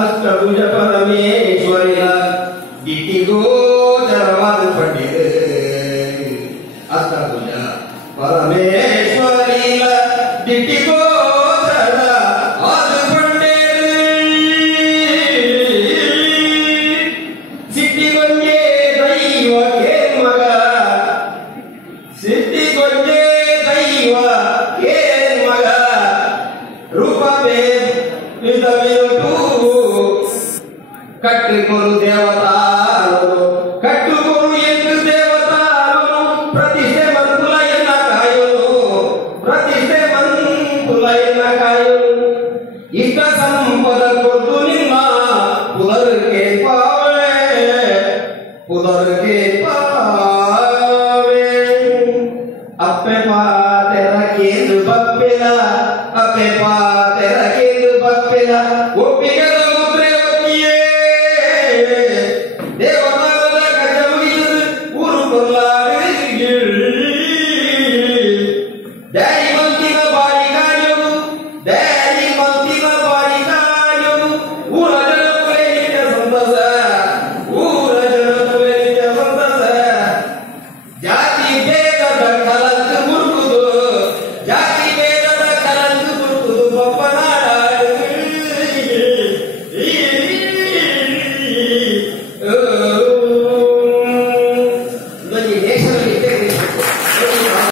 ಅಷ್ಟಭುಜ ಪರಮೇಶ್ವರಿಯ ಗಿಟಿಗೋ ಚರವಾದ ಪಂಡಿತ ಅಷ್ಟಭುಜ ಪರಮೇಶ್ವರಿಯ ಗಿಟಿಗೋ ಚರವಾದ ಪಂಡಿತ ಸಿಟ್ಟಿಗೊಂಜೆ ದೈವ ಕೇನ್ ಮಗ ಸಿಟ್ಟಿಗೊಂಜೆ ದೈವ ಕೇನ್ ಮಗ ರೂಪವೇ ವಿಧವಿರುಟು ಕಟ್ಟಿಕೊರು ದೇವತಾರು ಕಟ್ಟುಕೊರು ಎಂದು ದೇವತಾರು ಪ್ರತಿಷ್ಠೆ ಮಂತುಲಯನ ಕಾಯಲು ಪ್ರತಿಷ್ಠೆ ಮಂತುಲಯನ ಕಾಯಲು ಇಷ್ಟ ಸಂಪದ ಕೊಟ್ಟು ನಿಮ್ಮ ಪುನರ್ಕೆ ಪಾವೇ ಪುನರ್ಕೆ